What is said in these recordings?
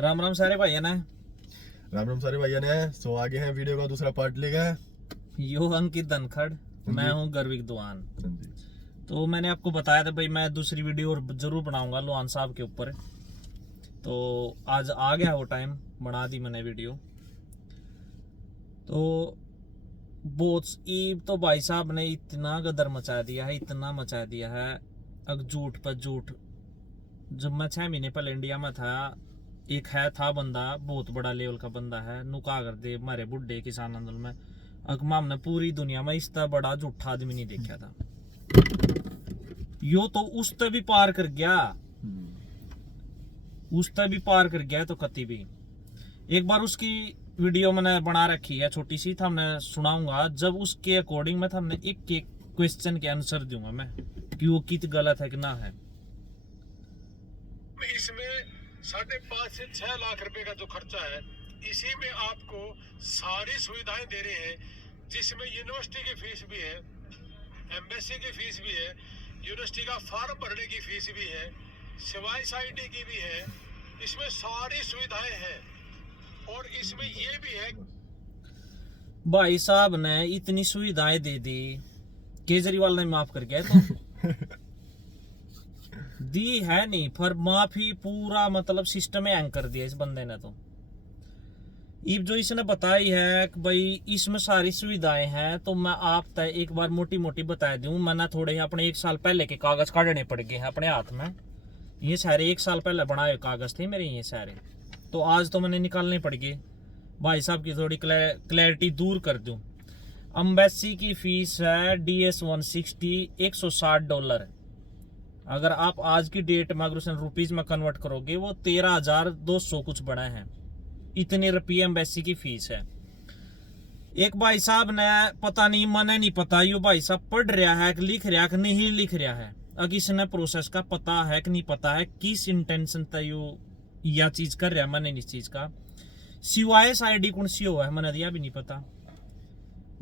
राम राम सारे भाइयों ने। राम राम सारे भाइयों ने। सो आगे हैं वीडियो का दूसरा पार्ट लेगा। यो अंकित धनखड़, मैं हूँ गर्विक दुआन। तो मैंने आपको बताया था भाई मैं दूसरी वीडियो और जरूर बनाऊंगा लोहान साहब के ऊपर। तो आज आ गया वो टाइम, बना दी मैंने वीडियो। तो बहुत ईब तो भाई साहब ने इतना गदर मचा दिया है, इतना मचा दिया है। अब झूठ पर झूठ। जब मैं 6 महीने पहले इंडिया में था, एक था बंदा, बहुत बड़ा लेवल का बंदा है, नुका कर दे हमारे बुढ़े किसान आंदोलन में। अकमा हमने पूरी दुनिया में इस तरह बड़ा झूठा आदमी नहीं देखा था। यो तो उस तक भी पार कर गया, उस तक भी पार कर गया। तो कति भी एक बार उसकी वीडियो मैंने बना रखी है छोटी सी, था हमने सुनाऊंगा। जब उसके अकॉर्डिंग में था हमने एक एक क्वेश्चन के आंसर दूंगा मैं कि वो कित गलत है कि ना है। इसमें 5.5 से 6 लाख रुपए का जो खर्चा है, इसी में आपको सारी सुविधाएं दे रहे हैं, जिसमें यूनिवर्सिटी की फीस भी है, एम्बेसी की फीस भी है, यूनिवर्सिटी का फॉर्म भरने की फीस भी है, सिवाय साइटी की भी है। इसमें सारी सुविधाएं हैं और इसमें ये भी है। भाई साहब ने इतनी सुविधाएं दे दी, केजरीवाल ने माफ कर गया तो दी है नहीं, पर माफी पूरा मतलब सिस्टम में हैंग कर दिया इस बंदे ने। तो इब जो इसने बताई है कि भाई इसमें सारी सुविधाएं हैं, तो मैं आप तय एक बार मोटी मोटी बता दूं। मैंने थोड़े अपने 1 साल पहले के कागज काटने पड़ गए हैं अपने हाथ में। ये सारे 1 साल पहले बनाए कागज थे मेरे, ये सारे तो आज तो मैंने निकालने पड़ गए। भाई साहब की थोड़ी क्लैरिटी दूर कर दूं। एम्बेसी की फीस है DS 160 $160। अगर आप आज की डेट में अगर रुपीज में कन्वर्ट करोगे वो 13,200 कुछ बना है। इतने रुपये एम्बेसी की फीस है। एक भाई साहब ने पता नहीं, मने नहीं पता यो भाई साहब पढ़ रहा है कि लिख रहा है कि नहीं लिख रहा है। अगर इसने प्रोसेस का पता है कि नहीं पता है, किस इंटेंशन था यो या चीज कर रहा है, मैंने इस चीज का CYS ID कौन सी हुआ है मैंने दिया भी नहीं पता।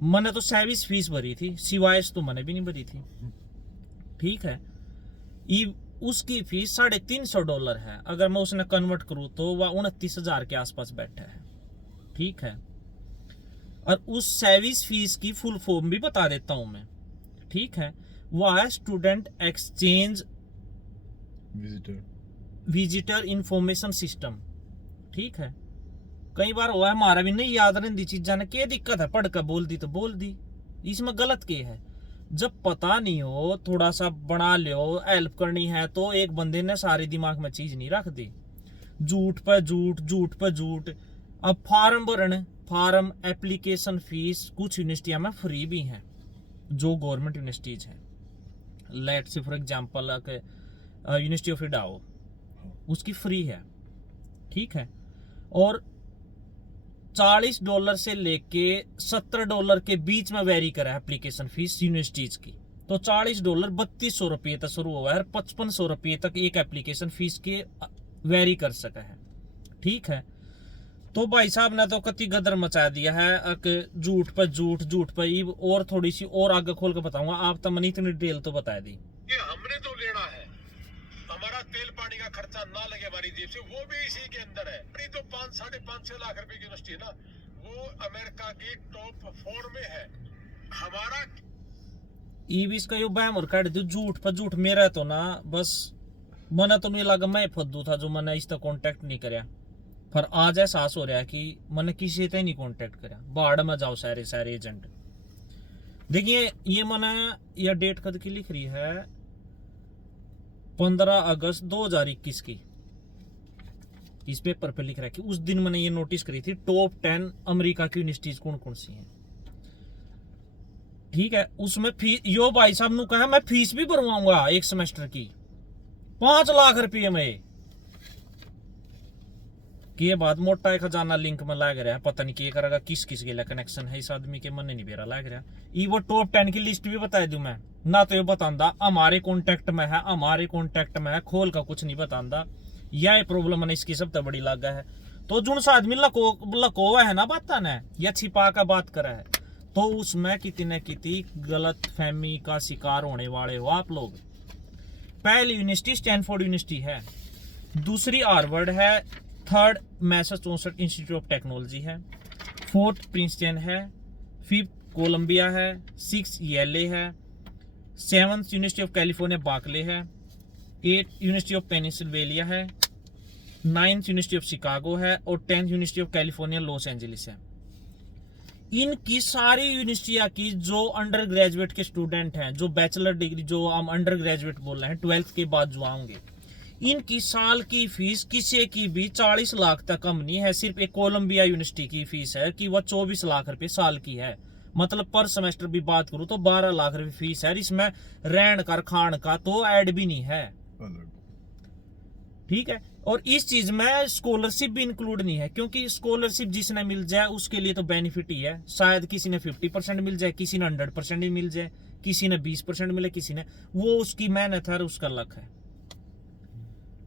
मैंने तो सर्विस फीस भरी थी, CYS तो मैंने भी नहीं भरी थी। ठीक है, उसकी फीस $350 है। अगर मैं उसने कन्वर्ट करूं तो वह 29,000 के आसपास बैठा है। ठीक है, और उस सर्विस फीस की फुल फॉर्म भी बता देता हूं मैं। ठीक है, वह है student exchange visitor information system. ठीक है, कई बार हुआ है हमारा भी नहीं याद रहती चीजा ने, क्या दिक्कत है, पढ़ कर बोल दी तो बोल दी। इसमें गलत क्या है? जब पता नहीं हो थोड़ा सा बना लो, हेल्प करनी है तो एक बंदे ने सारे दिमाग में चीज नहीं रख दी। झूठ पर झूठ, झूठ पर झूठ। अब फॉर्म भरने, फॉर्म एप्लीकेशन फीस कुछ यूनिवर्सिटियां में फ्री भी हैं, जो गवर्नमेंट यूनिवर्सिटीज हैं। लेट से for example university of Idaho, उसकी फ्री है। ठीक है, और $40 से लेके $70 के बीच में वेरी करा है एप्लीकेशन फीस यूनिवर्सिटीज की। तो $40 ₹3200 तक शुरू हुआ है, 5500 रुपये तक एक एप्लीकेशन फीस के वेरी कर सका है। ठीक है, तो भाई साहब ने तो कति गदर मचा दिया है। झूठ पर झूठ, झूठ पर और थोड़ी सी और आगे खोल के बताऊंगा। आप तो मैंने इतनी डिटेल तो बता दी। ये हमने तो लेना है, हमारा तेल पानी का खर्चा ना लगे हमारी जेब से, वो भी इसी के अंदर है। तो 5-5.5 लाख रुपए की यूनिवर्सिटी है ना, वो अमेरिका की टॉप 4 में है। हमारा इसका यो बैम और काट दो, झूठ पर झूठ। मेरा तो ना बस मना तो नहीं लगा मैं फद्दू था जो मैंने इस तक कॉन्टेक्ट नहीं कराया, पर आज एहसास हो रहा है कि मैंने किसी से नहीं कॉन्टेक्ट कराया। बाढ़ में जाओ सारे सारे एजेंट। देखिए ये मैंने यह डेट कद की लिख रही है 15 अगस्त 2021 की। इस पेपर पे लिख रहा है कि उस दिन मैंने ये नोटिस करी थी टॉप 10 अमेरिका की यूनिवर्सिटीज कौन कौन सी हैं। ठीक है, उसमें फीस यो भाई साहब ने कहा मैं फीस भी भरवाऊंगा एक सेमेस्टर की 5 लाख रुपये में। के बाद मोटा एक खजाना लिंक में लाग रहा है, पता नहीं क्या करेगा, किस किस के लिए कनेक्शन है इस आदमी के, मन नहीं बेरा लाग रहा। ये वो टॉप 10 की लिस्ट भी बता दूं मैं ना, तो ये बतांदा हमारे कॉन्टेक्ट में है, हमारे कॉन्टेक्ट में है, खोल का कुछ नहीं बतांदा। यह प्रॉब्लम है इसकी सबसे बड़ी लागा है। तो जुन सा आदमी लको है ना बात ने, या छिपा का बात करा है, तो उसमें कितनी न कितनी गलत फहमी का शिकार होने वाले हो आप लोग। पहली यूनिवर्सिटी स्टैनफोर्ड यूनिवर्सिटी है, दूसरी हार्वर्ड है, third Massachusetts Institute of Technology है, फोर्थ प्रिंसटन है, फिफ्थ कोलंबिया है, सिक्स येले है, seventh University of California Berkeley है, एट यूनिवर्सिटी ऑफ पेनिसिल्वेनिया है, नाइन्थ यूनिवर्सिटी ऑफ शिकागो है और 10th University of California Los Angeles है। इनकी सारी यूनिवर्सिटियां की जो अंडर ग्रेजुएट के स्टूडेंट हैं, जो बैचलर डिग्री, जो हम अंडर ग्रेजुएट बोल रहे हैं 12th के बाद जो आएंगे, इनकी साल की फीस किसी की भी 40 लाख तक कम नहीं है। सिर्फ एक कोलंबिया यूनिवर्सिटी की फीस है कि वह 24 लाख रुपए साल की है। मतलब पर सेमेस्टर भी बात करूं तो 12 लाख रुपए फीस है। इसमें रहन कर खान का तो ऐड भी नहीं है, ठीक है। और इस चीज में स्कॉलरशिप भी इंक्लूड नहीं है, क्योंकि स्कॉलरशिप जिसने मिल जाए उसके लिए तो बेनिफिट ही है। शायद किसी ने 50% मिल जाए, किसी ने 100% ही मिल जाए, किसी ने 20% मिले, किसी ने, वो उसकी मेहनत है और उसका लक है।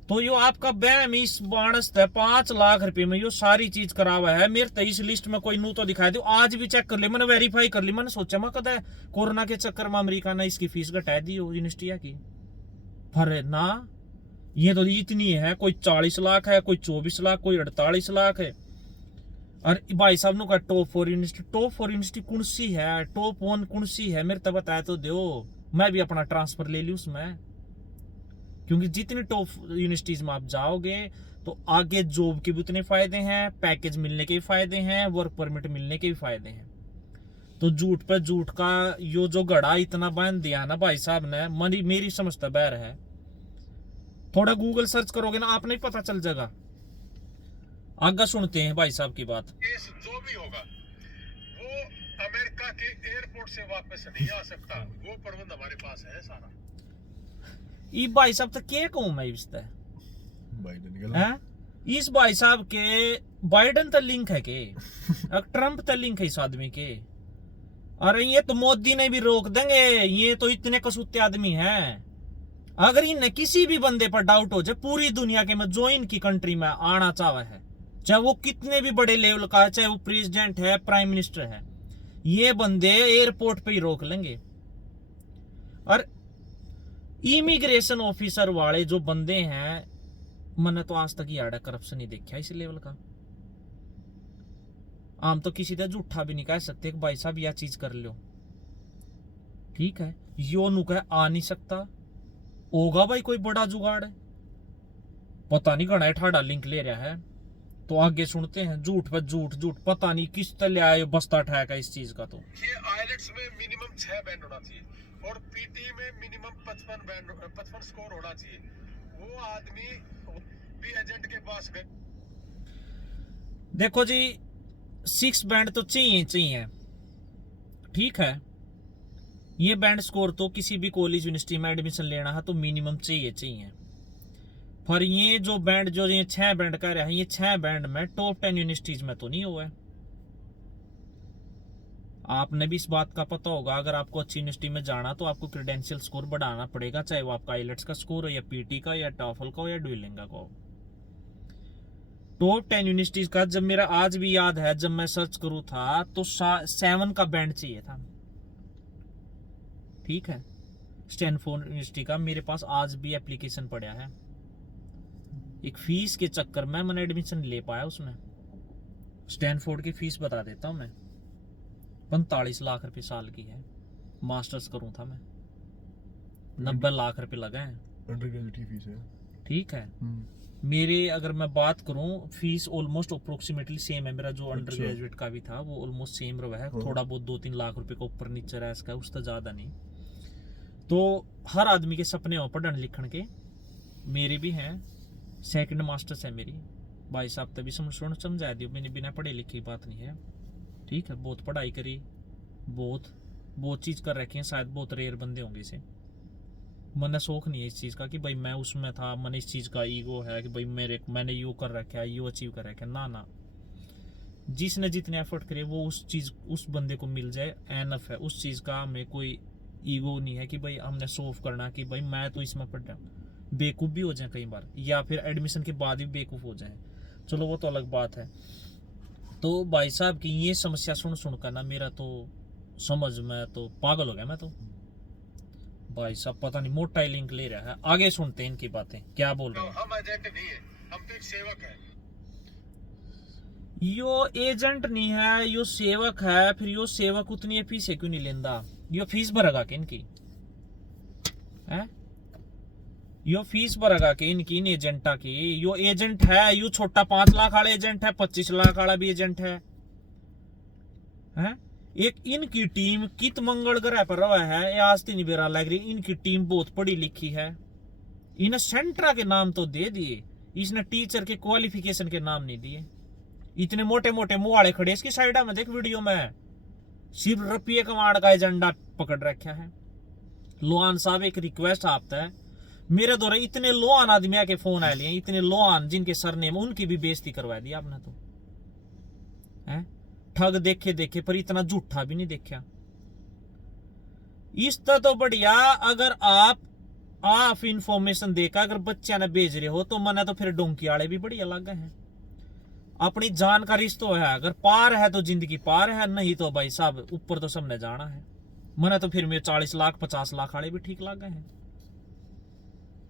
तो यो आपका बैम इस बाणस है 5 लाख रुपए में यो सारी चीज करा हुआ है। मेरे तो इस लिस्ट में कोई नू तो दिखाई दो, आज भी चेक कर ले, मैंने वेरीफाई कर ली। मैंने सोचा मैं कदा कोरोना के चक्कर में अमेरिका ने इसकी फीस घटा दी हो यूनिवर्सिटी की, पर ना, ये तो इतनी है। कोई 40 लाख है, कोई 24 लाख, कोई 48 लाख है। और भाई साहब नु का टॉप 4 यूनिवर्सिटी कौन सी है, टॉप 1 कौन सी है, मेरे तो बताया तो दो, मैं भी अपना ट्रांसफर ले ली उसमें। क्योंकि जितनी टॉप यूनिवर्सिटीज में आप जाओगे तो आगे जॉब के भी उतने फायदे हैं, पैकेज मिलने के भी फायदे हैं, वर्क परमिट मिलने के भी फायदे हैं। तो झूठ पे झूठ का यो जो गड़ा इतना बांध दिया ना भाई साहब ने, मेरी समझता बैर है। थोड़ा गूगल सर्च करोगे ना, आपने पता चल जाएगा। आगे सुनते हैं भाई साहब की बात। केस जो भी होगा वो अमेरिका के एयरपोर्ट से वापस नहीं आ सकता, वो प्रबंध हमारे पास है सारा। ये भाई साहब तो क्या कहूं मैं इस तरह बाइडेन के हैं, इस भाई साहब के बाइडेन तो लिंक है के ट्रंप तो लिंक है इस आदमी के। अरे ये तो मोदी ने भी रोक देंगे, ये तो इतने कसूते आदमी हैं। अगर इन्हें किसी भी बंदे पर डाउट हो जाए, पूरी दुनिया के में जो इनकी कंट्री में आना चाहे है, चाहे वो कितने भी बड़े लेवल का है, चाहे वो प्रेसिडेंट है, प्राइम मिनिस्टर है, ये बंदे एयरपोर्ट पे ही रोक लेंगे। और इमिग्रेशन ऑफिसर वाले जो बंदे हैं, मैंने तो आज तक यार करप्शन नहीं देखा इस लेवल का। आम तो किसी का झूठा भी नहीं कह सकते कि भाई साहब यह चीज कर लो, ठीक है। यो नु कह आ नहीं सकता, होगा भाई कोई बड़ा जुगाड़ है, पता नहीं घना ठाड़ा लिंक ले रहा है। तो आगे सुनते हैं। झूठ पे झूठ, पता नहीं किस तरह आए बस्ता ठहका इस चीज का। तो ये आईलेट्स में मिनिमम 6 बैंड होना चाहिए और पीटी में मिनिमम 55 स्कोर होना चाहिए। वो आदमी भी एजेंट के पास गए। देखो जी, 6 बैंड तो चाहिए, ठीक है। ये बैंड स्कोर तो किसी भी कॉलेज यूनिवर्सिटी में एडमिशन लेना है तो मिनिमम चाहिए। पर ये जो बैंड, जो ये 6 बैंड कह रहे हैं, ये 6 बैंड में टॉप 10 यूनिवर्सिटीज में तो नहीं हुआ है। आपने भी इस बात का पता होगा, अगर आपको अच्छी यूनिवर्सिटी में जाना तो आपको क्रेडेंशियल स्कोर बढ़ाना पड़ेगा, चाहे वो आपका आईलेट्स का स्कोर हो, या पीटी का, या टॉफल का हो, या डुओलिंगो का हो। टॉप 10 यूनिवर्सिटीज का जब मेरा आज भी याद है, जब मैं सर्च करूं था तो 7 का बैंड चाहिए था, ठीक है। स्टैनफोर्ड यूनिवर्सिटी का मेरे पास आज भी एप्लीकेशन पड़ा है। एक फीस के चक्कर में मैंने एडमिशन ले पाया उसमें। स्टैनफोर्ड की फीस बता देता हूं मैं, 45 लाख रुपए साल की है। मास्टर्स करूं था मैं, 90 लाख रुपए लगे हैं, अंडरग्रेजुएट फीस है, ठीक है। मेरे अगर मैं बात करूं, फीस ऑलमोस्ट अप्रोक्सीमेटली सेम है। मेरा जो अंडर ग्रेजुएट का भी था वो ऑलमोस्ट सेम रहा है, थोड़ा बहुत 2-3 लाख रुपए का ऊपर नीचे रहा इसका, उससे ज्यादा नहीं। तो हर आदमी के सपने हो पढ़ने लिखने के, मेरे भी हैं। सेकंड मास्टर्स है मेरी, भाई साहब तभी समझा दियो, मैंने बिना पढ़े लिखे की बात नहीं है, ठीक है। बहुत पढ़ाई करी, बहुत चीज कर रखी है, शायद बहुत रेयर बंदे होंगे इसे। मैंने शौक नहीं है इस चीज का कि भाई मैं उसमें था, मैंने इस चीज का ईगो है कि भाई मैंने यो कर रखा है, यो अचीव कर रखा है, ना। जिसने जितने एफर्ट करे वो उस बंदे को मिल जाए, एनफ है। उस चीज का हमें कोई ईगो नहीं है कि भाई हमने शो ऑफ करना कि भाई मैं तो इसमें पढ़ रहा हूँ। बेवकूफ भी हो जाए कई बार, या फिर एडमिशन के बाद भी बेवकूफ हो जाए, चलो वो तो अलग बात है। तो भाई साहब की ये समस्या सुन कर ना मेरा तो समझ में तो पागल हो गया मैं तो। भाई साहब पता नहीं मोटा ही लिंक ले रहा है। आगे सुनते हैं इनकी बातें क्या बोल रहे हैं। हम एजेंट नहीं है, हम तो एक सेवक है। यो एजेंट नहीं है, यो सेवक है। फिर यो सेवक उतनी फीस क्यों नहीं लेंदा? यो फीस भरेगा कि इनकी है? यो फीस भरेगा कि इनकी, इन एजेंटा की? यो एजेंट है, यो छोटा 5 लाख वाला एजेंट है, 25 लाख वाला भी एजेंट है। एक इनकी टीम कित मंगल ग्रह पर रहा है, ये आज तीन बेरा लग रही। इनकी टीम बहुत पढ़ी लिखी है। इन्हें सेंट्रा के नाम तो दे दिए, इसने टीचर के क्वालिफिकेशन के नाम नहीं दिए। इतने मोटे मोटे मुहाड़े खड़े इसकी साइड में, देख वीडियो में, सिर्फ रुपये कमाड़ का एजेंडा पकड़ रखा है। लोहान साहब एक रिक्वेस्ट आपता है, मेरे द्वारा इतने लोहान आदमी के फोन आए लिए, इतने लोहान जिनके सरनेम, उनकी भी बेइज्जती करवा दी आपने तो है। ठग देखे देखे पर इतना झूठा भी नहीं देखा। इस तरह तो बढ़िया अगर आप इंफॉर्मेशन देकर अगर बच्चा ने भेज रहे हो तो मने तो फिर डोंकी वाले भी बढ़िया लगे हैं। अपनी जानकारी तो है, अगर पार है तो जिंदगी पार है, नहीं तो भाई साहब ऊपर तो सबने जाना है। मने तो फिर मेरे 40 लाख 50 लाख वाले भी ठीक लगे हैं।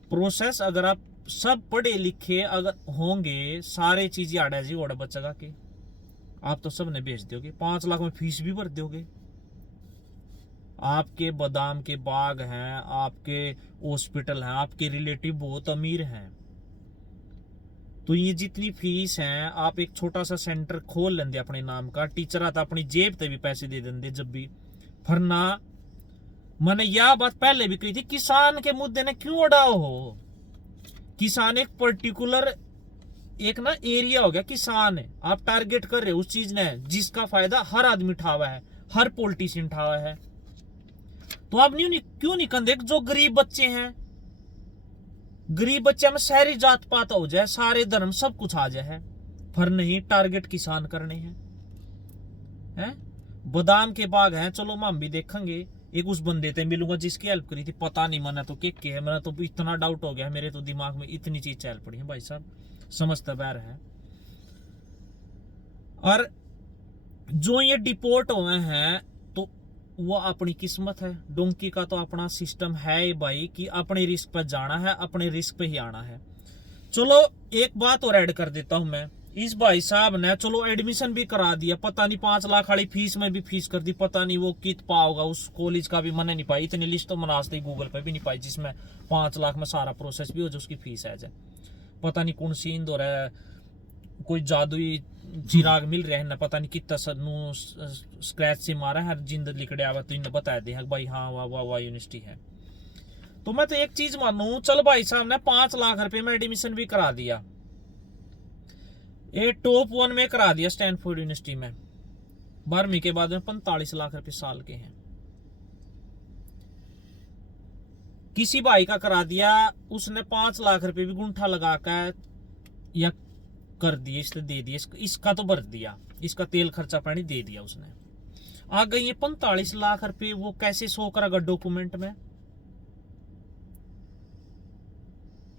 प्रोसेस अगर आप सब पढ़े लिखे अगर होंगे, सारे चीज आड़ा जी ओड़ा बचेगा के आप तो सबने बेच दोगे। 5 लाख में फीस भी भर दोगे। आपके बादाम के बाग हैं, आपके हॉस्पिटल हैं, आपके रिलेटिव बहुत अमीर हैं, तो ये जितनी फीस है आप एक छोटा सा सेंटर खोल लेंगे अपने नाम का, टीचर आता अपनी जेब से भी पैसे दे देंगे जब भी फरना। मैंने यह बात पहले भी कही थी, किसान के मुद्दे ने क्यों उड़ाओ हो? किसान एक पर्टिकुलर एक ना एरिया हो गया, किसान है, आप टारगेट कर रहे हो उस चीज ने जिसका फायदा हर आदमी उठावा है, हर पॉलिटिशियन उठावा है। तो आप क्यों नहीं कंधे जो गरीब बच्चे हैं, गरीब बच्चे में सारी जात पात हो जाए, सारे धर्म सब कुछ आ जाए, पर नहीं, टारगेट किसान करने हैं। बादाम के बाग हैं, चलो हम भी देखेंगे। एक उस बंदे से मिलूंगा जिसकी हेल्प करी थी, पता नहीं मैंने तो के है, मैंने तो इतना डाउट हो गया मेरे तो दिमाग में, इतनी चीज चल पड़ी है भाई साहब, समझते बैर है। और जो ये डिपोर्ट हुए हैं तो वो अपनी किस्मत है। डोंकी का तो अपना सिस्टम है भाई कि अपने रिस्क पर जाना है, अपने रिस्क पे ही आना है। चलो एक बात और ऐड कर देता हूं मैं, इस भाई साहब ने चलो एडमिशन भी करा दिया, पता नहीं 5 लाख वाली फीस में भी फीस कर दी, पता नहीं वो कित पाओगा, उस कॉलेज का भी मैंने नहीं पाई, इतनी लिस्ट तो मनाते गूगल पे भी नहीं पाई जिसमें 5 लाख में सारा प्रोसेस भी हो जाए, उसकी फीस आ जाए। पता नहीं कौन सी इंदौर है, कोई जादुई चिराग मिल रहे हैं ना, पता नहीं कितना स्क्रैच से मारा है, जिंद लिखड़े आवा तो इन्हें बता दे भाई हाँ वाह यूनिवर्सिटी है। तो मैं तो एक चीज मानू, चल भाई साहब ने 5 लाख रुपए में एडमिशन भी करा दिया, ये टॉप 1 में करा दिया स्टैनफोर्ड यूनिवर्सिटी में, 12वीं के बाद में 45 लाख रुपए साल के हैं। किसी भाई का करा दिया, उसने 5 लाख रुपए भी गुंठा लगाकर या कर दिए, इसने दे दिए, इसका तो भर दिया, इसका तेल खर्चा पानी दे दिया उसने। आ गई ये 45 लाख रुपए, वो कैसे शो करेगा डॉक्यूमेंट में?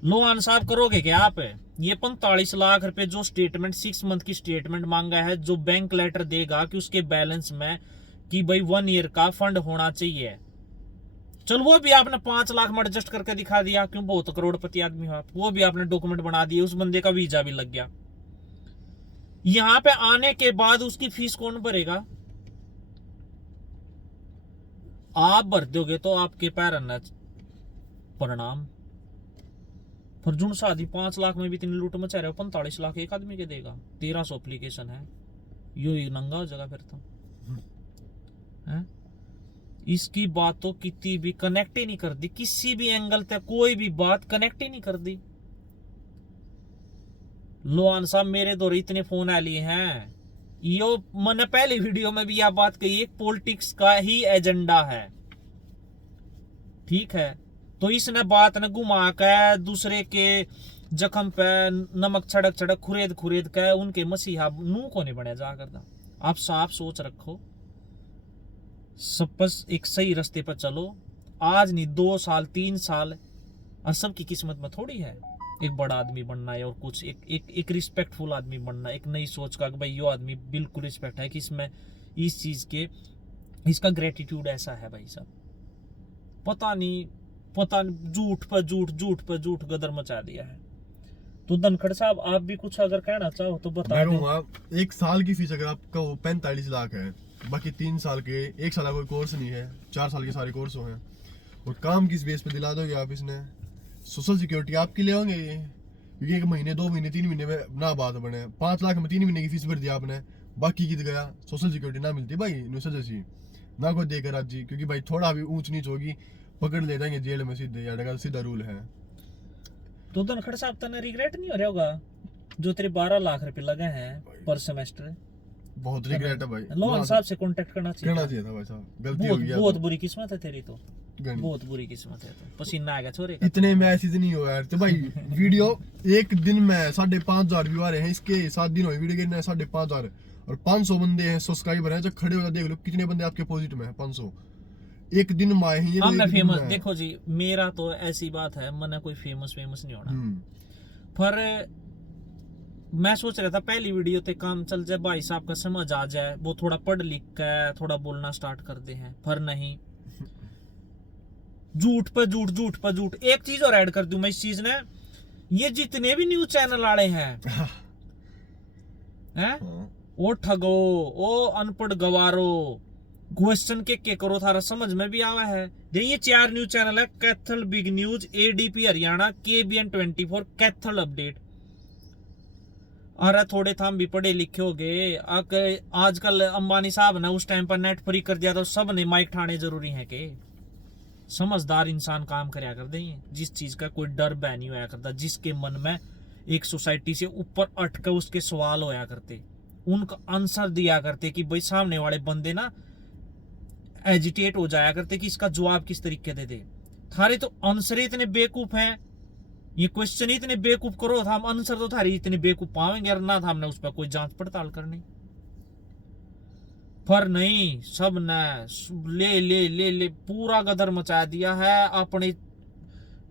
लोहान साहब करोगे क्या आप? ये 45 लाख रुपए जो स्टेटमेंट 6 मंथ की स्टेटमेंट मांगा है, जो बैंक लेटर देगा कि उसके बैलेंस में कि भाई 1 ईयर का फंड होना चाहिए, चल वो भी आपने 5 लाख में एडजस्ट करके दिखा दिया, क्यों बहुत करोड़पति आदमी हो आप, वो भी आपने डॉक्यूमेंट बना दिए, उस बंदे का वीजा भी लग गया। यहां पे आने के बाद उसकी फीस कौन भरेगा? आप भर दोगे तो आपके पैर परिणाम। फर्जून शादी 5 लाख में भी इतनी लूट मचा रहे हो, 45 लाख एक आदमी के देगा, 1300 एप्लीकेशन है, यो नंगा हो जाएगा फिर तो है? इसकी बात तो कितनी भी कनेक्ट ही नहीं कर दी, किसी भी एंगल तक कोई भी बात कनेक्ट ही नहीं कर दी। लोहान साहब मेरे दौरे इतने फोन आ लिए हैं, यो मैंने पहले वीडियो में भी यह बात कही, एक पॉलिटिक्स का ही एजेंडा है, ठीक है? तो इसने बात ने घुमा के दूसरे के जख्म पे नमक छड़क छड़क खुरेद के उनके मसीहा मुंह को नहीं बने जा करता। आप साफ सोच रखो, सब बस एक सही रास्ते पर चलो, आज नहीं 2 साल 3 साल, और सबकी किस्मत में थोड़ी है एक बड़ा आदमी बनना है और कुछ एक रिस्पेक्टफुल आदमी बनना, एक नई सोच का कि भाई यो आदमी बिल्कुल रिस्पेक्ट है कि इसमें इस चीज के इसका ग्रेटिट्यूड ऐसा है भाई साहब। पता नहीं झूठ पर झूठ गदर मचा दिया है। तो धनखड़ साहब आप भी कुछ अगर कहना चाहो तो बता मैं दो। कहूँगा 1 साल की फीस अगर आपका वो 45 लाख है, बाकी 3 साल के, 1 साल का कोई कोर्स नहीं है, 4 साल के सारे कोर्स हैं, और काम किस बेस पे दिला दोगे आप इसने? सोशल सिक्योरिटी आपके लिए होंगे ये, क्योंकि 1 महीने 2 महीने 3 महीने में ना बात बने। 5 लाख में 3 महीने की फीस भर दी आपने, बाकी की गया सोशल सिक्योरिटी ना मिलती भाई नुसरत जैसी ना कोई देकर आज जी, क्योंकि भाई थोड़ा भी ऊंच नीच होगी पकड़ ले जाएंगे जेल में सीधे, या सीधा रूल है। तो धनखड़ साहब तने रिग्रेट नहीं हो रहा होगा जो तेरे 12 लाख रुपए लगे हैं पर सेमेस्टर? बहुत रिग्रेट है भाई, लोन साहब से कांटेक्ट करना चाहिए था भाई साहब, गलती हो गई। बहुत बुरी किस्मत है तेरी तो, गणी। बहुत बुरी किस्मत है। तो पसीना आ गया छोरे का। इतने मैसेज नहीं हुआ यार, तो भाई वीडियो एक दिन में 5,500 व्यू आ रहे हैं, इसके 7 दिन हुए वीडियो के 5,500, और 500 बंदे हैं सब्सक्राइबर हैं, जो खड़े हो देख लो कितने बंदे आपके अपोजिट में हैं। 500 एक दिन में आए हैं ये हाँ, लोग, मैं एक दिन फेमस में। देखो जी, मेरा तो ऐसी बात है, मैंने कोई फेमस नहीं होना, हम्म, पर मैं सोच रहा था पहली वीडियो ते काम चल जाए, भाई साहब का समझ आ जाए, वो थोड़ा पढ़ लिख कर थोड़ा बोलना स्टार्ट कर दे हैं, पर नहीं, झूठ पर झूठ, झूठ पर झूठ। एक चीज और ऐड कर दूं मैं इस चीज ने, ये जितने भी न्यूज चैनल वाले हैं हैं, ओ ठगो, ओ अनपढ़ गवारो, क्वेश्चन के करो, थारा समझ में भी आवा है। ये 4 न्यूज चैनल है, Kaithal big news, ADP Haryana, KBN 24, Kaithal update. अरे थोड़े थाम भी पढ़े लिखे हो गए। आजकल अंबानी साहब ने उस टाइम पर नेट फ्री कर दिया तो सब ने माइक ठाने जरूरी है के? समझदार इंसान काम करया कर दे, जिस चीज का कोई डर बह नहीं होया करता, जिसके मन में एक सोसाइटी से ऊपर उठ के उसके सवाल होया करते, उनका आंसर दिया करते कि भाई सामने वाले बंदे ना एजिटेट हो जाया करते कि इसका जवाब किस तरीके दे दे। थारे तो आंसर इतने बेवकूफ हैं, ये क्वेश्चन इतने बेवकूफ करो, हम आंसर तो थारी इतने बेवकूफ पावेंगे, और ना हमने उस पर कोई जांच पड़ताल करनी। पर नहीं, सब ने ले ले ले ले पूरा गदर मचा दिया है अपने,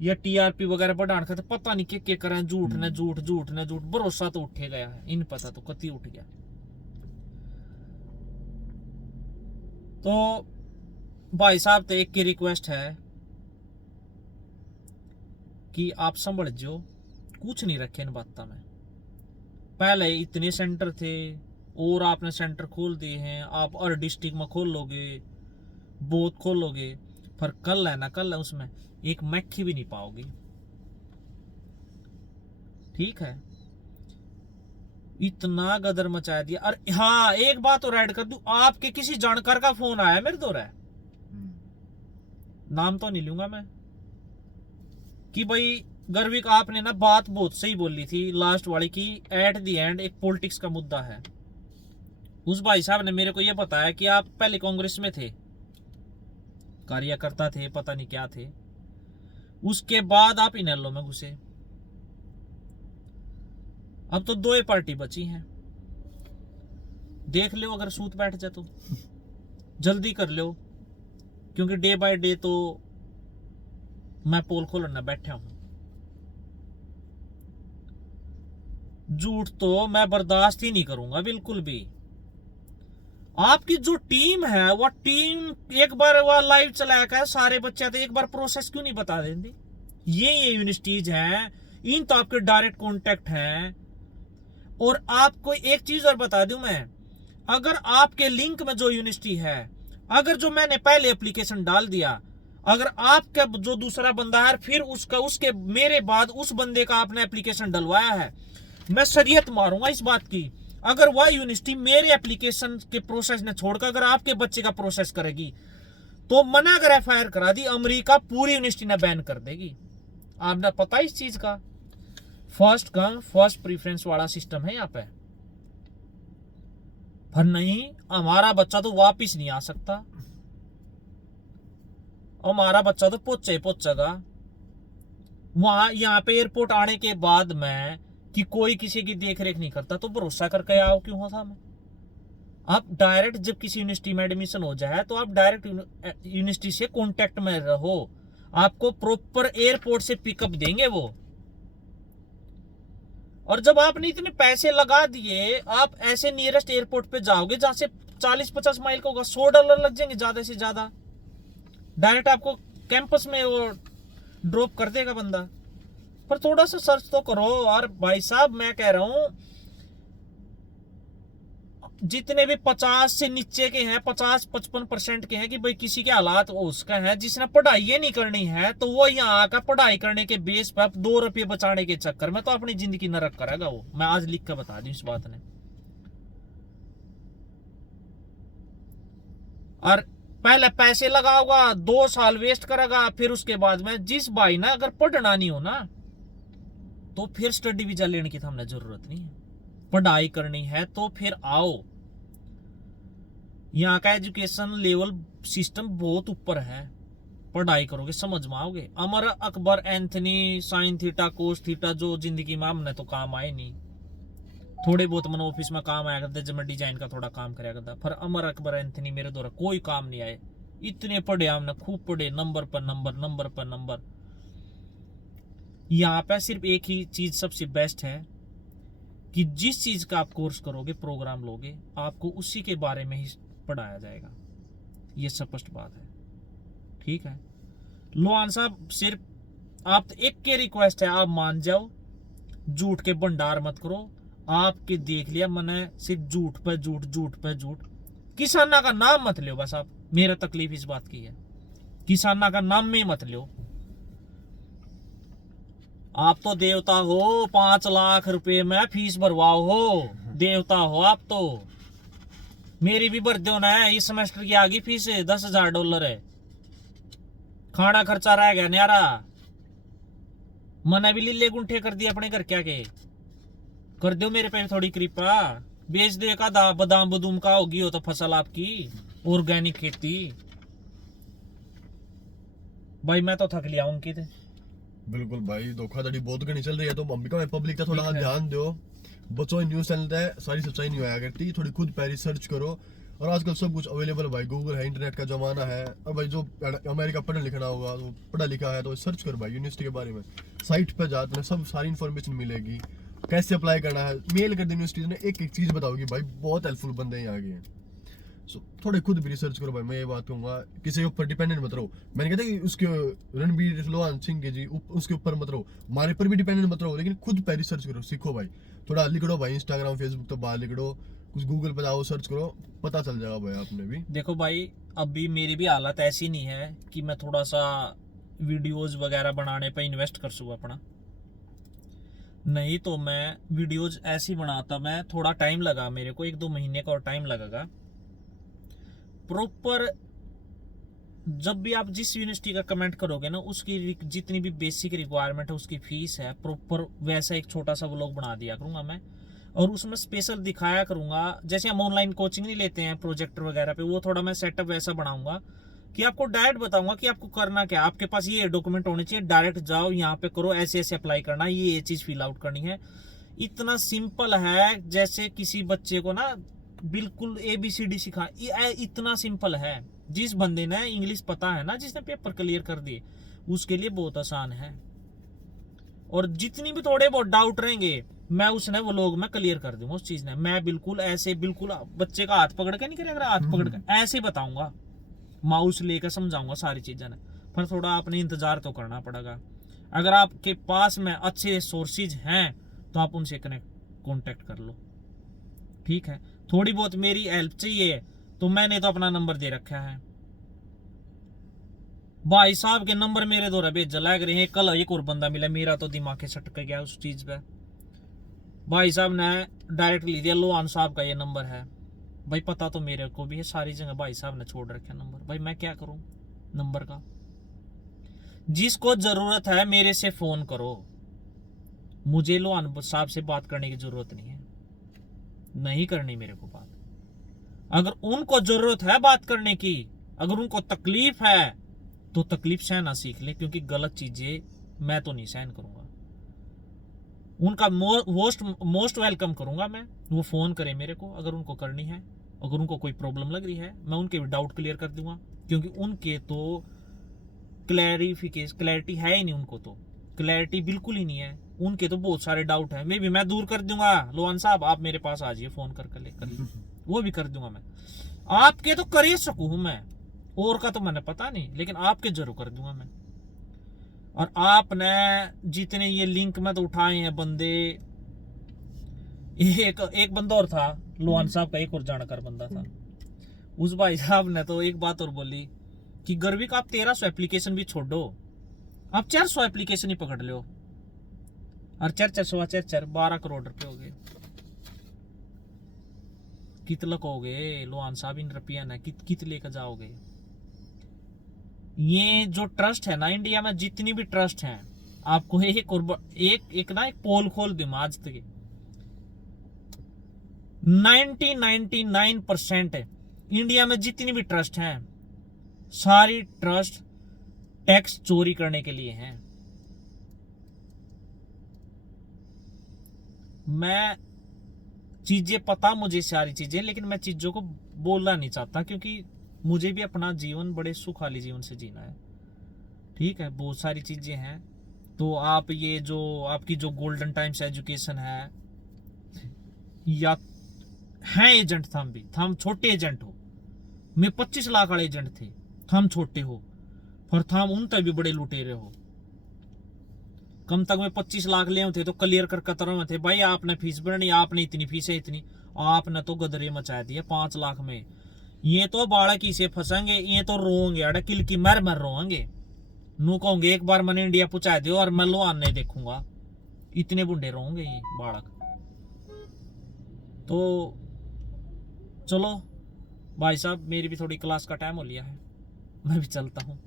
ये टीआरपी वगैरह बढ़ाने खाते पता नहीं के करें, झूठ ने झूठ, झूठ ने झूठ। भरोसा तो उठे गया है, इन पता तो कति उठ गया। तो भाई साहब तो एक की रिक्वेस्ट है कि आप समझ जो, कुछ नहीं रखे इन बातों में। पहले इतने सेंटर थे और आपने सेंटर खोल दिए हैं, आप हर डिस्ट्रिक्ट में खोल लोगे, बहुत खोलोगे, पर कल है ना कल है उसमें एक मैखी भी नहीं पाओगे। ठीक है, इतना गदर मचा दिया। और हाँ, एक बात और ऐड कर दूं, आपके किसी जानकार का फोन आया मेरे दो, नाम तो नहीं लूंगा मैं, कि भाई गर्विक आपने ना बात बहुत सही बोली थी लास्ट वाली की, एट द एंड एक पॉलिटिक्स का मुद्दा है। उस भाई साहब ने मेरे को यह बताया कि आप पहले कांग्रेस में थे, कार्यकर्ता थे, पता नहीं क्या थे, उसके बाद आप इनेलो में घुसे, अब तो 2 पार्टी बची हैं। देख लो अगर सूत बैठ जाए तो जल्दी कर लो, क्योंकि डे बाय डे तो मैं पोल खोलना बैठा हूं। झूठ तो मैं बर्दाश्त ही नहीं करूंगा बिल्कुल भी। आपकी जो टीम है वो टीम एक बार वो लाइव चलाया कर, सारे बच्चे तो एक बार प्रोसेस क्यों नहीं बता देंगे? ये यूनिवर्सिटीज हैं, इन तो आपके डायरेक्ट कांटेक्ट हैं। और आपको एक चीज और बता दूं मैं, अगर आपके लिंक में जो यूनिवर्सिटी है, अगर जो मैंने पहले एप्लीकेशन डाल दिया, अगर आपका जो दूसरा बंदा है फिर उसके मेरे बाद उस बंदे का आपने एप्लीकेशन डलवाया है, मैं शरीयत मारूंगा इस बात की। अगर वह यूनिवर्सिटी मेरे एप्लीकेशन के प्रोसेस ने छोड़कर अगर आपके बच्चे का प्रोसेस करेगी तो मना अगर एफआईआर करा दी, अमेरिका पूरी यूनिवर्सिटी ने बैन कर देगी। आपने पता इस चीज का? फर्स्ट कम फर्स्ट प्रीफरेंस वाला सिस्टम है यहाँ पे। पर नहीं, हमारा बच्चा तो वापिस नहीं आ सकता, हमारा बच्चा तो पहुंचेगा वहां। यहाँ पे एयरपोर्ट आने के बाद में कि कोई किसी की देख रेख नहीं करता, तो भरोसा करके आओ क्यों होता मैं? आप डायरेक्ट जब किसी यूनिवर्सिटी में एडमिशन हो जाए तो आप डायरेक्ट यूनिवर्सिटी से कांटेक्ट में रहो, आपको प्रॉपर एयरपोर्ट से पिकअप देंगे वो। और जब आपने इतने पैसे लगा दिए, आप ऐसे नियरेस्ट एयरपोर्ट पे जाओगे जहां से 40-50 माइल का होगा, $100 लग जाएंगे ज्यादा से ज्यादा, डायरेक्ट आपको कैंपस में वो ड्रॉप कर देगा बंदा। पर थोड़ा सा सर्च तो करो। और भाई साहब मैं कह रहा हूं, जितने भी 50 से नीचे के हैं, 50-55% के हैं कि भाई किसी के हालात उसका है, जिसने पढ़ाई नहीं करनी है, तो वो यहाँ आकर पढ़ाई करने के बेस पर 2 रुपये बचाने के चक्कर में तो अपनी जिंदगी नरक करेगा। वो मैं आज लिख कर बता दूं इस बात ने। और पहले पैसे लगाओगा, 2 साल वेस्ट करेगा, फिर उसके बाद में जिस भाई ना अगर पढ़ना नहीं हो ना, तो फिर स्टडी वीजा लेने की तो हमने जरूरत नहीं है। पढ़ाई करनी है तो फिर आओ। यहाँ का एजुकेशन लेवल सिस्टम बहुत ऊपर है, पढ़ाई करोगे समझ में आओगे। Amar Akbar, Anthony, sine theta, cos theta जो जिंदगी में हमने तो काम आए नहीं, थोड़े बहुत मन ऑफिस में काम आया करते जब मैं डिजाइन का थोड़ा काम कराया करता, पर अमर अकबर, एंथनी मेरे द्वारा कोई काम नहीं आए। इतने पढ़े हमने, खूब पढ़े, नंबर पर नंबर, नंबर पर नंबर। यहाँ पे सिर्फ एक ही चीज सबसे बेस्ट है कि जिस चीज का आप कोर्स करोगे, प्रोग्राम लोगे, आपको उसी के बारे में ही पढ़ाया जाएगा। ये स्पष्ट बात है, ठीक है। लोहान साहब सिर्फ आप एक के रिक्वेस्ट है, आप मान जाओ, झूठ के भंडार मत करो। आपके देख लिया मैंने, सिर्फ झूठ पे झूठ, झूठ पे झूठ। किसाना का नाम मत लो बस। आप, मेरा तकलीफ इस बात की है, किसाना का नाम में मत लो। आप तो देवता हो, 5 लाख रुपए में फीस भरवाओ हो, देवता हो आप तो। मेरी भी भर दो ना, इस सेमेस्टर की आगे फीस $10,000 है, खाना खर्चा रह गया न्यारा। मैंने भी लीले गुंठे कर दिए अपने घर, क्या के कर दो मेरे पे थोड़ी कृपा। बेच दो एक आधा बादाम बदूम का होगी हो तो फसल आपकी, ऑर्गेनिक खेती। भाई मैं तो थक लिया उनकी थे। बिल्कुल भाई, धोखाधड़ी बहुत घनी चल रही है, तो हम भी कहें पब्लिक का थोड़ा ध्यान दो। बच्चों न्यूज चैनल है, सारी सच्चाई नहीं आया करती, थोड़ी खुद पे रिसर्च करो। और आजकल सब कुछ अवेलेबल भाई, गूगल है, इंटरनेट का जमाना है। और भाई जो अमेरिका पढ़ा लिखना होगा, तो पढ़ा लिखा है तो सर्च कर भाई यूनिवर्सिटी के बारे में, साइट पे जा तुम्हें सब सारी इन्फॉर्मेशन मिलेगी। कैसे अप्लाई करना है, मेल कर दे यूनिवर्सिटी ने, एक एक चीज बताओगी भाई, बहुत हेल्पफुल बंदे हैं यहाँ के। सो थोड़े खुद भी रिसर्च करो भाई, मैं ये बात कहूंगा, किसी के ऊपर डिपेंडेंट मत रहो। मैंने कहता कि उसके रणबीर लोहान सिंह के जी उसके ऊपर मत रहो, हमारे पर भी डिपेंडेंट मत रहो, लेकिन खुद पे रिसर्च करो, सीखो भाई। थोड़ा लिखो भाई, इंस्टाग्राम फेसबुक तो बाहर लिखो, कुछ गूगल पे जाओ, सर्च करो, पता चल जाएगा भाई आपने भी। देखो भाई, अभी मेरी भी हालत ऐसी नहीं है कि मैं थोड़ा सा वीडियोज वगैरह बनाने पे इन्वेस्ट कर सकूँ अपना। नहीं तो मैं वीडियोज ऐसी बनाता, मैं थोड़ा टाइम लगा मेरे को, 1-2 महीने का और टाइम लगेगा प्रॉपर। जब भी आप जिस यूनिवर्सिटी का कमेंट करोगे ना, उसकी जितनी भी बेसिक रिक्वायरमेंट है, उसकी फीस है, प्रॉपर वैसा एक छोटा सा व्लॉग बना दिया करूंगा मैं। और उसमें स्पेशल दिखाया करूंगा, जैसे हम ऑनलाइन कोचिंग नहीं लेते हैं प्रोजेक्टर वगैरह पे, वो थोड़ा मैं सेटअप वैसा बनाऊंगा कि आपको डायरेक्ट बताऊंगा कि आपको करना क्या। आपके पास ये डॉक्यूमेंट होने चाहिए, डायरेक्ट जाओ यहाँ पे करो, ऐसे ऐसे अप्लाई करना, ये चीज फिल आउट करनी है। इतना सिंपल है, जैसे किसी बच्चे को ना बिल्कुल ABCD सिखा, इतना सिंपल है। जिस बंदे ने इंग्लिश पता है ना, जिसने पेपर क्लियर कर दिए, उसके लिए बहुत आसान है। और जितनी भी थोड़े बहुत डाउट रहेंगे, मैं उसने वो लोग मैं क्लियर कर दूंगा उस चीज ने। मैं बिल्कुल ऐसे, बिल्कुल बच्चे का हाथ पकड़ के नहीं करेगा, हाथ पकड़ के ऐसे बताऊंगा, माउस लेकर समझाऊंगा सारी चीजें ने। पर थोड़ा आपने इंतजार तो करना पड़ेगा। अगर आपके पास में अच्छे सोर्सेज हैं तो आप उनसे कांटेक्ट कर लो, ठीक है। थोड़ी बहुत मेरी हेल्प चाहिए तो मैंने तो अपना नंबर दे रखा है, भाई साहब के नंबर मेरे द्वारा भेज लग रहे हैं। कल एक और बंदा मिला, मेरा तो दिमाग के सटक गया उस चीज पे। भाई साहब ने डायरेक्ट ले दिया, लोहान साहब का ये नंबर है। भाई पता तो मेरे को भी है सारी जगह, भाई साहब ने छोड़ रखे नंबर। भाई मैं क्या करूं नंबर का? जिसको जरूरत है मेरे से फोन करो, मुझे लोहान साहब से बात करने की जरूरत नहीं है, नहीं करनी मेरे को बात। अगर उनको जरूरत है बात करने की, अगर उनको तकलीफ है, तो तकलीफ सहना सीख ले, क्योंकि गलत चीजें मैं तो नहीं सहन करूंगा। उनका मोस्ट वेलकम करूंगा मैं। वो फोन करे मेरे को अगर उनको करनी है, अगर उनको कोई प्रॉब्लम लग रही है, मैं उनके भी डाउट क्लियर कर दूंगा, क्योंकि उनके तो क्लैरिटी है ही नहीं, उनको तो क्लैरिटी बिल्कुल ही नहीं है, उनके तो बहुत सारे डाउट है। मैं दूर कर दूंगा, लोहान साहब आप मेरे पास आ जाइए, फोन कर वो भी कर दूंगा मैं। आपके तो कर ही सकूं मैं, और का तो मैंने पता नहीं, लेकिन आपके जरूर कर दूंगा मैं। और आपने जितने ये लिंक में तो उठाए हैं बंदे, एक बंदा और था, लोहान साहब का एक और जानकार बंदा था, उस भाई साहब ने तो एक बात और बोली कि गर्वी का आप 1300 एप्लीकेशन भी छोड़ो, आप 400 एप्लीकेशन ही पकड़ लो, और 12 करोड़ रुपए हो गए। कित लकोगे लोहान साहब इन रुपया ना, कित लेकर जाओगे? ये जो ट्रस्ट है ना इंडिया में, जितनी भी ट्रस्ट है, आपको एक पोल खोल दूं आज तक 99% इंडिया में जितनी भी ट्रस्ट हैं, सारी ट्रस्ट टैक्स चोरी करने के लिए हैं। मैं चीजें पता मुझे सारी चीजें, लेकिन मैं चीजों को बोलना नहीं चाहता, क्योंकि मुझे भी अपना जीवन बड़े सुखाली जीवन से जीना है। ठीक है, बहुत सारी चीजें हैं। तो आप ये जो आपकी जो गोल्डन टाइम्स एजुकेशन है, या हैं एजेंट, थम छोटे एजेंट हो, मैं 25 लाख वाले एजेंट थे, थम छोटे हो, पर थम उन तक भी बड़े लुटेरे हो। कम तक में 25 लाख ले थे तो क्लियर कर कतरों में थे, भाई आपने फीस बढ़नी, आपने इतनी फीस है इतनी, आपने तो गदरे मचा दिए 5 लाख में। ये तो बालक इसे फंसेंगे, ये तो रोएंगे, अरे किल की मर रोएंगे, नू कहोगे एक बार मैंने इंडिया पहुंचा दियो और मैं लो आने देखूंगा, इतने बुंडे रोएंगे ये बालक। तो चलो भाई साहब, मेरी भी थोड़ी क्लास का टाइम हो लिया है, मैं भी चलता हूँ,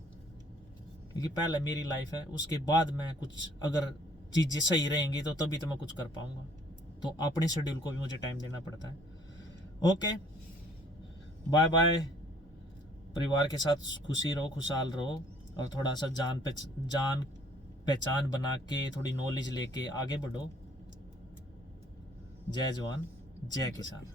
क्योंकि पहले मेरी लाइफ है, उसके बाद मैं कुछ अगर चीज़ें सही रहेंगी तो तभी तो मैं कुछ कर पाऊंगा। तो अपने शेड्यूल को भी मुझे टाइम देना पड़ता है। Okay, bye bye. परिवार के साथ खुशी रहो, खुशहाल रहो, और थोड़ा सा जान पहचान बना के, थोड़ी नॉलेज लेके आगे बढ़ो। जय जवान जय किसान।